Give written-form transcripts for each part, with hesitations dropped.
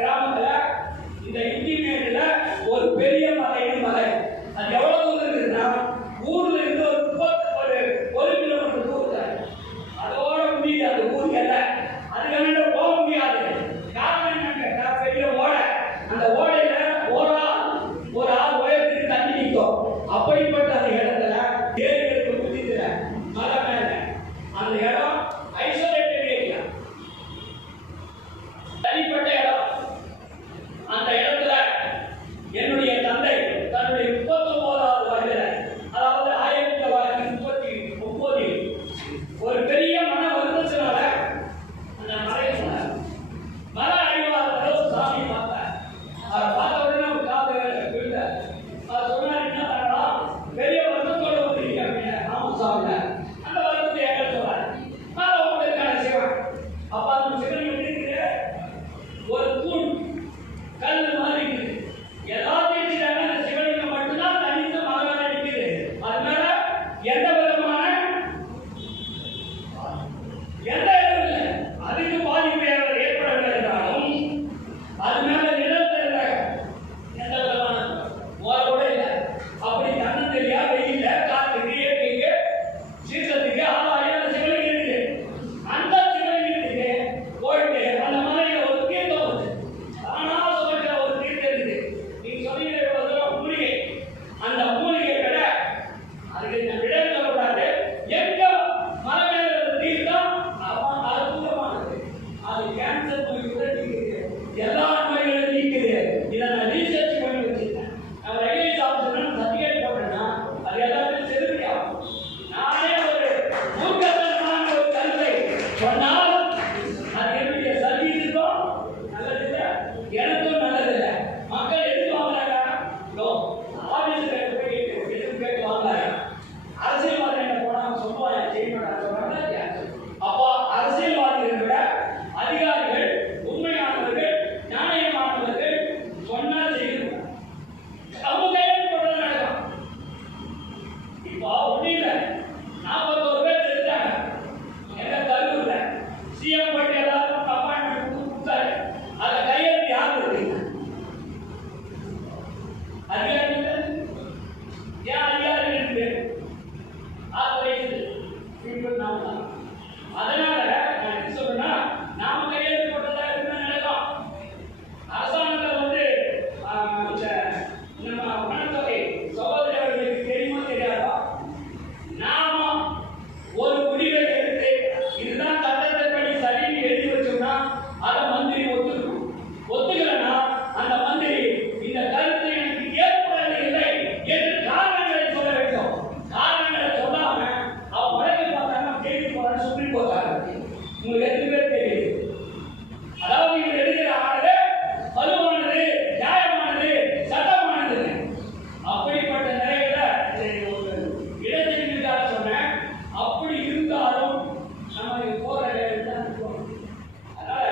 கிராமத்துல இந்த இந்திமேடுல ஒரு பெரிய மலையின் மலை. அது எவ்வளவு தூரம் இருக்குன்னா ஊர்ல இருந்து ஒரு கிலோமீட்டர் தூரத்துல. அதோட முடியுது அந்த ஊர் எல்லை. அதுக்கு போக முடியாது. காரணம் என்னன்னு கேட்டா பெரிய ஓடை. அந்த ஓடையில ஒரு ஆள் உயரத்துக்கு தண்ணி நிற்கும். அப்படிப்பட்ட அந்த இடத்துல ஏரிகளுக்கு புதிதுல மலை மேல அந்த இடம் ஐசோலேட்டட் ஏரியா, தனிப்பட்ட இடம். அந்த இடத்துல என்னுடைய தந்தை தன்னுடைய 39வது வயதுல, அதாவது 1939 ஒரு பெரிய மன வருத்தத்தினால அந்த மலையை சொன்னார். மலை அடிவார சாமி பார்த்தார். அதை பார்த்த உடனே ஒரு காது விழுந்தார். அதை சொன்னார், என்ன பண்ணலாம், பெரிய வருத்தத்தோட வந்துருக்கீங்க அப்படின்னு. ஆமாம் சாமி, அந்த வருத்தத்தை எங்க சொல்றாரு. நான் உங்களுக்கு சிவன். அப்ப அந்த சிவன் எப்படி இருக்குது, ஒரு தூண் கல் மாதிரி இருக்குது. எல்லாத்தையும் வச்சுட்டாங்க. அந்த சிவலிங்கம் மட்டும்தான் தனித்த மகளாக இருக்குது. அதனால எந்த விதமான எந்த இடமும் இல்லை. அதுக்கு பாதிப்பு ஏற்படவில்லை என்றாலும் அது மேல நிலத்தில் எந்த விதமான கூட இல்லை. அப்படி தன்னம் தெரியா வெயில காத்துக்கு இயற்கைக்கு சீசத்துக்கு ஆளாய அந்த சிவலிங்கம் இருக்குது. அந்த சிவலிங்கத்துக்கு போயிட்டு அந்த மலையில ஒரு தீர்த்தம் வருது. ஆனா சொல்ற ஒரு தீர்த்தம் இருக்குது. நீங்க சொன்னீங்க இவ்வளவு தூரம் மூலிகை. அந்த மூலிகை விட அதுக்கு இந்த விட சொல்லக்கூடாது. எங்க மலை மேல ஒரு தீர்த்தம் அற்புதமானது. அது கேன்சர் நோய் கூட நீக்குது, எல்லா நோய்களும் நீக்குது. இதை நான் ரீசர்ச் பண்ணி வச்சிருக்கேன். நான் ஐஏஎஸ் ஆஃபீஸர் சர்டிஃபிகேட் போட்டேன்னா அது எல்லாருமே செலுத்தி ஆகும். நானே ஒரு மூர்க்கத்தனமான ஒரு கருத்தை சொன்னால் அது என்னுடைய சர்வீஸுக்கும் நல்லது இல்லை, எனக்கும் நல்லது இல்லை. மக்கள் எதுக்கு வாங்குறாங்க? ஆபீஸுக்கு போய் எதுக்கு கேட்டு வாங்குறாங்க? அரசியல்வாதி என்ன போனாங்க சொல்லுவாங்க, செய்ய மாட்டாங்க சொல்றாங்க. அப்போ அரசியல்வாதிகளை விட அதிகாரிகள், உண்மையானவர்கள், நியாயமானவர்கள் சொன்னால் செய்யணும். அவங்க கையில் போட்டு நடக்கும். இப்போ ஒன்றும் இல்லை, 41 பேர் செஞ்சாங்க எங்க கல்லூர்ல. சிஎம் போயிட்டு எல்லாருக்கும் அப்பாயின்மெண்ட் கொடுத்தாரு. அதை கையெழுத்து யார் கொடுத்தீங்க? அதிகாரிகள். ஏன் அதிகாரிகள் இருக்கு? அதனால நான் என்ன சொல்றேன்னா, நாம கையெழுத்து போட்டதா இருக்குன்னு நினைக்கும். அரசாங்கத்தில் நம்ம பணத்தொகை சகோதரர்களுக்கு தெரியுமோ தெரியாதோ, நாம ஒரு முடிவை எடுத்து இதுதான் சட்டத்தின்படி சரின்னு எழுதி வச்சோம்னா அதை மந்திரி ஒத்துக்கணும். ஒத்துக்கலன்னா அந்த மந்திரி இந்த கருத்து எனக்கு ஏற்படவில்லை என்று காரணங்களை சொல்ல வேண்டும். காரணங்களை சொல்லாம அவன் வழக்கு பார்த்தாங்க, கேள்வி போறான்னு சுப்ரீம் கோர்ட் ஆகிறது. உங்களுக்கு எத்தனை பேர் தெரியுது? அதாவது இவர் எடுக்கிற ஆர்டர் வலுவானது, நியாயமானது, சட்டமானது. அப்படிப்பட்ட நிலையில இடத்திற்காக சொன்னேன். அப்படி இருந்தாலும் நம்ம போற தான் இருக்கணும். அதனால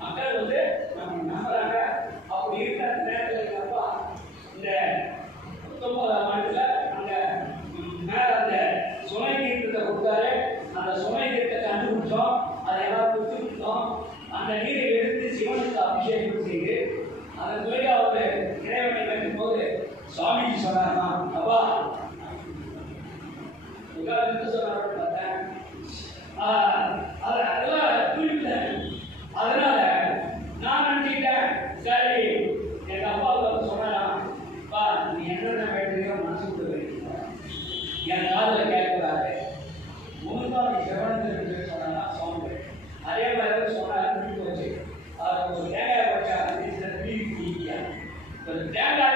மக்கள் நம்ம நம்புறாங்க. அப்படி இருக்கிற நேரத்தில் அப்பா இந்த 19ஆம் ஆண்டுல அங்க மேல அந்த சுமை தீர்த்தத்தை கொடுத்தாரு. அந்த சுமை தீர்த்தத்தை கண்டுபிடிச்சோம். அதை எல்லாம் கொடுத்துட்டோம். அந்த நீரை எடுத்து சிவனுக்கு அபிஷேகம் செய்து அதன் பிறகு அவர் இறைவனை வைக்கும் போது சுவாமிஜி சொன்னார்மா, அப்பா சொன்னார் பார்த்தேன். அதெல்லாம் புரியுது. அதனால நான் நினைச்சுக்கிட்டேன், சரி எங்க அப்பாவுக்கு சொன்னாராம், பா நீ என்னென்ன வேண்டியோ மனசுக்கு வைக்கிறீங்க, என் காதில் கேட்கக்கூடாது. முன்னுதான் செவனத்து சொன்னா சுவாமி. அதே மாதிரி சொன்னாரு, முடிவு வச்சு ஒரு தேங்காய் வச்சா ஒரு தேங்காய்